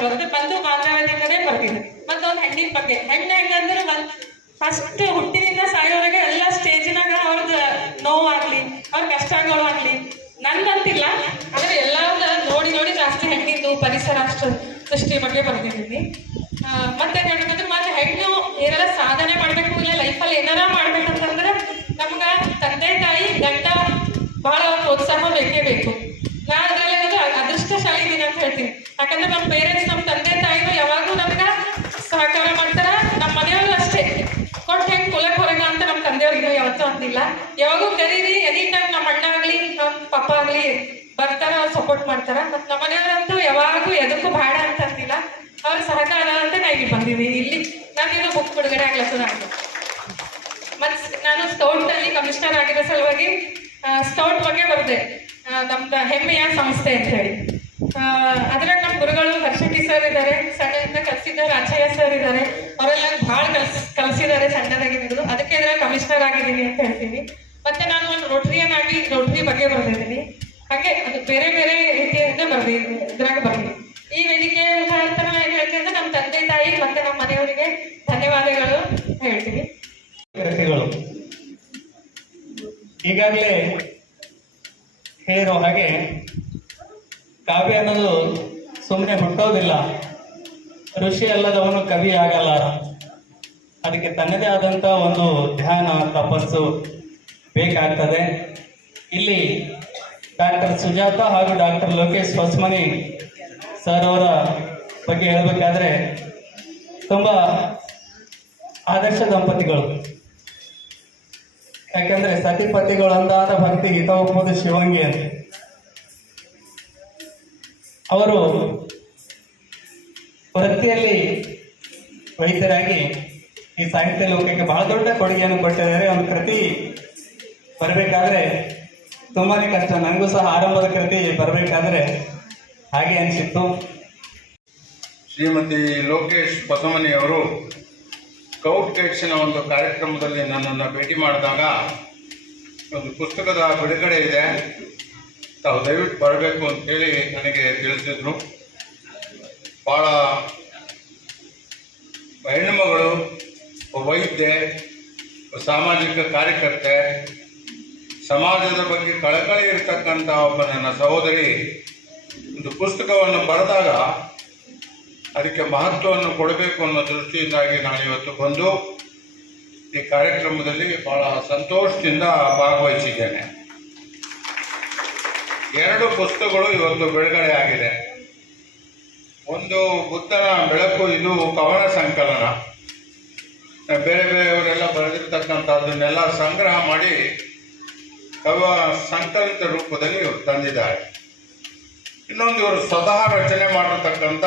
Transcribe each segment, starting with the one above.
ಬರೋದು ಬಂದು ಮಾತಾಡೋದೇ ಕಡೆ ಬರ್ತಿದ್ರು ಮತ್ತೆ ಅವ್ನ ಹೆಣ್ಣಿನ ಬಗ್ಗೆ. ಹೆಣ್ಣು ಹೆಂಗಂದ್ರೆ ಒಂದ್ ಫಸ್ಟ್ ಹುಟ್ಟಿನಿಂದ ಸಾಯೋವರೆಗೆ ಎಲ್ಲ ಸ್ಟೇಜಿನಾಗ ಅವ್ರದ್ದು ನೋವಾಗ್ಲಿ, ಅವ್ರ ಕಷ್ಟಗಳು ಆಗ್ಲಿ. ನಂದಂತಿಲ್ಲ ಆದ್ರೆ ಎಲ್ಲ ನೋಡಿ ನೋಡಿ ಜಾಸ್ತಿ ಹೆಣ್ಣಿಂದು ಪರಿಸರ ಅಷ್ಟು ಸೃಷ್ಟಿ ಬಗ್ಗೆ ಬರ್ತಿದ್ದೀನಿ ಮತ್ತೆ ಹೇಳ್ಬೇಕಂದ್ರೆ ಮತ್ತೆ ಹೆಣ್ಣು ಏನಾರ ಸಾಧನೆ ಮಾಡಬೇಕು ಇಲ್ಲ ಲೈಫಲ್ಲಿ ಏನಾರ ಮಾಡ್ಬೇಕಂತಂದ್ರೆ ನಮ್ಗ ತಂದೆ ತಾಯಿ ಗಂಡ ಬಹಳ ಪ್ರೋತ್ಸಾಹ ಬೇಕೇ ಬೇಕು ನಾ ಅದ್ರಲ್ಲಿ ಅದು ಅದೃಷ್ಟಶಾಲಿ ಇದೀನಿ ಅಂತ ಹೇಳ್ತೀನಿ. ಯಾಕಂದ್ರೆ ನಮ್ಮ ಪೇರೆಂಟ್ಸ್ ನಮ್ಮ ತಂದೆ, ತಾಯಿನೂ ಯಾವಾಗಲೂ ನಮ್ಗೆ ಸಹಕಾರ ಮಾಡ್ತಾರ. ನಮ್ಮ ಮನೆಯವರು ಅಷ್ಟೇ. ಕೊಟ್ಟು ಹೆಂಗೆ ಕುಲಕ್ ಹೊರಗ ಅಂತ ನಮ್ಮ ತಂದೆಯವ್ರಿಗೆ ಯಾವತ್ತೂ ಅಂದಿಲ್ಲ. ಯಾವಾಗೂ ಕರೀರಿ ಎನಿ ಟೈಮ್ ನಮ್ಮ ಅಣ್ಣ ಆಗ್ಲಿ ನಮ್ಮ ಪಪ್ಪ ಆಗ್ಲಿ ಬರ್ತಾರ ಸಪೋರ್ಟ್ ಮಾಡ್ತಾರ. ಮತ್ತೆ ನಮ್ಮ ಮನೆಯವರಂತೂ ಯಾವಾಗೂ ಎದಕ್ಕೂ ಬೇಡ ಅಂತ ಅಂದಿಲ್ಲ. ಅವ್ರ ಸಹಕಾರ ಅಂತ ನಾ ಇಲ್ಲಿ ಬಂದಿದ್ದೀನಿ. ಇಲ್ಲಿ ನಾನಿದು ಬುಕ್ ಬಿಡುಗಡೆ ಆಗ್ಲತ್ತು ನಾನು ಮತ್ ನಾನು ಸ್ಕೌಟ್ ಅಲ್ಲಿ ಕಮಿಷನರ್ ಆಗಿರೋ ಸಲುವಾಗಿ ಸ್ಕೌಟ್ ಬಗ್ಗೆ ಬರೆದೆ. ನಮ್ದು ಹೆಮ್ಮೆಯ ಸಂಸ್ಥೆ ಅಂತ ಹೇಳಿ. ಅದ್ರಾಗ ನಮ್ಮ ಗುರುಗಳು ಹರ್ಷಟಿ ಸರ್ ಇದ್ದಾರೆ ಸಣ್ಣದಿಂದ ಕಲಿಸಿದ್ದಾರೆ ರಾಚಯ್ಯ ಸರ್ ಇದ್ದಾರೆ ಅವರೆಲ್ಲ ಭಾಳ ಕಲ್ಸ್, ಕಲಿಸಿದ್ದಾರೆ ಸಣ್ಣದಾಗಿದ್ದು ಅದಕ್ಕೆ ಕಮಿಷನರ್ ಆಗಿದ್ದೀನಿ ಅಂತ ಹೇಳ್ತೀನಿ. ಮತ್ತೆ ನಾನು ಒಂದು ರೋಟ್ರಿಯನ್ ಆಗಿ ರೋಟ್ರಿ ಬಗ್ಗೆ ಬರೆದಿದ್ದೀನಿ. ಹಾಗೆ ಅದು ಬೇರೆ ಬೇರೆ ರೀತಿಯಿಂದ ಬರ್ದಿದ್ದೀನಿ ಇದ್ರಾಗ ಬರ್ತೀನಿ ಈ ವೇದಿಕೆ ಮುಖಾಂತರ ಏನ್ ಹೇಳ್ತೀನಿ ಅಂದ್ರೆ ನಮ್ಮ ತಂದೆ ತಾಯಿ ಮತ್ತೆ ನಮ್ಮ ಮನೆಯವರಿಗೆ ಧನ್ಯವಾದಗಳು ಹೇಳ್ತೀನಿ. ಈಗಾಗಲೇ ಹೇಳಿರೋ ಹಾಗೆ ಕಾವ್ಯ ಅನ್ನೋದು ಸುಮ್ಮನೆ ಹುಟ್ಟೋದಿಲ್ಲ. ಋಷಿ ಅಲ್ಲದವನು ಕವಿ ಆಗಲ್ಲ. ಅದಕ್ಕೆ ತನ್ನದೇ ಆದಂಥ ಒಂದು ಧ್ಯಾನ, ತಪಸ್ಸು ಬೇಕಾಗ್ತದೆ. ಇಲ್ಲಿ ಡಾಕ್ಟರ್ ಸುಜಾತ ಹಾಗೂ ಡಾಕ್ಟರ್ ಲೋಕೇಶ್ ಹೊಸ್ಮನಿ ಸರ್ ಅವರ ಬಗ್ಗೆ ಹೇಳಬೇಕಾದ್ರೆ ತುಂಬ ಆದರ್ಶ ದಂಪತಿಗಳು. ಯಾಕಂದ್ರೆ ಸತಿಪತಿಗಳು ಅಂದಾದ ಭಕ್ತಿ ಹಿತವಪ್ಪದು ಶಿವಂಗಿ ಅಂತ. ಅವರು ವೃತ್ತಿಯಲ್ಲಿ ವೈದ್ಯರಾಗಿ ಈ ಸಾಹಿತ್ಯ ಲೋಕಕ್ಕೆ ಬಹಳ ದೊಡ್ಡ ಕೊಡುಗೆಯನ್ನು ಕೊಟ್ಟಿದ್ದಾರೆ. ಒಂದು ಕೃತಿ ಬರಬೇಕಾದ್ರೆ ತುಂಬಾನೇ ಕಷ್ಟ. ನನಗೂ ಸಹ ಆರಂಭದ ಕೃತಿ ಬರಬೇಕಾದ್ರೆ ಹಾಗೆ ಅನಿಸಿತ್ತು. ಶ್ರೀಮತಿ ಲೋಕೇಶ್ ಬಸವನಿ ಅವರು ಸ್ಕೌಟ್ ಗೈಡ್ಸಿನ ಒಂದು ಕಾರ್ಯಕ್ರಮದಲ್ಲಿ ನನ್ನನ್ನು ಭೇಟಿ ಮಾಡಿದಾಗ ಒಂದು ಪುಸ್ತಕದ ಬಿಡುಗಡೆ ಇದೆ. ತಾವು ದಯವಿಟ್ಟು ಬರಬೇಕು ಅಂತೇಳಿ ನನಗೆ ತಿಳಿಸಿದ್ರು. ಭಾಳ ಹೆಣ್ಣುಮಗಳು ಮಗಳು ವೈದ್ಯೆ ಸಾಮಾಜಿಕ ಕಾರ್ಯಕರ್ತೆ, ಸಮಾಜದ ಬಗ್ಗೆ ಕಳಕಳಿ ಇರತಕ್ಕಂಥ ಒಬ್ಬ ನನ್ನ ಸಹೋದರಿ ಒಂದು ಪುಸ್ತಕವನ್ನು ಬರೆದಾಗ ಅದಕ್ಕೆ ಮಹತ್ವವನ್ನು ಕೊಡಬೇಕು ಅನ್ನೋ ದೃಷ್ಟಿಯಿಂದಾಗಿ ನಾನು ಇವತ್ತು ಬಂದು ಈ ಕಾರ್ಯಕ್ರಮದಲ್ಲಿ ಬಹಳ ಸಂತೋಷದಿಂದ ಭಾಗವಹಿಸಿದ್ದೇನೆ. ಎರಡು ಪುಸ್ತಕಗಳು ಇವತ್ತು ಬಿಡುಗಡೆ ಆಗಿದೆ. ಒಂದು ಬುದ್ಧನ ಬೆಳಕು ಇದು ಕವನ ಸಂಕಲನ. ಬೇರೆ ಬೇರೆಯವರೆಲ್ಲ ಬರೆದಿರ್ತಕ್ಕಂಥದ್ದನ್ನೆಲ್ಲ ಸಂಗ್ರಹ ಮಾಡಿ ಕವ ಸಂಕಲಿತ ರೂಪದಲ್ಲಿ ಇವರು ತಂದಿದ್ದಾರೆ. ಇನ್ನೊಂದು ಇವರು ಸ್ವತಃ ರಚನೆ ಮಾಡಿರ್ತಕ್ಕಂಥ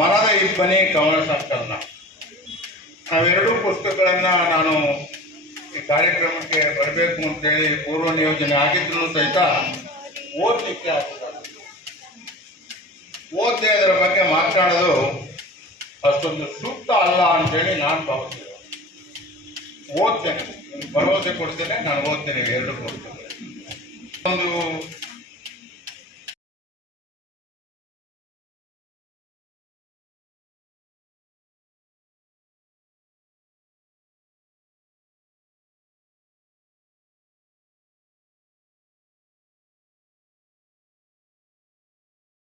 ಮನದ ಇಬ್ಬನಿ ಕವನ ಸಂಕಲನ. ನಾವೆರಡೂ ಪುಸ್ತಕಗಳನ್ನು ನಾನು ಈ ಕಾರ್ಯಕ್ರಮಕ್ಕೆ ಬರಬೇಕು ಅಂತೇಳಿ ಪೂರ್ವ ನಿಯೋಜನೆ ಆಗಿದ್ರು ಸಹಿತ ಓದಲಿಕ್ಕೆ ಆಗ್ತದೆ ಅದರ ಬಗ್ಗೆ ಮಾತನಾಡೋದು ಅಷ್ಟೊಂದು ಸೂಕ್ತ ಅಲ್ಲ ಅಂತೇಳಿ ನಾನು ಭಾವಿಸ್ತೇನೆ. ಓದ್ತೇನೆ. ಭರವಸೆ ಕೊಡ್ತೇನೆ, ನಾನು ಓದ್ತೇನೆ, ಎರಡು ಕೊಡ್ತೇನೆ. ಒಂದು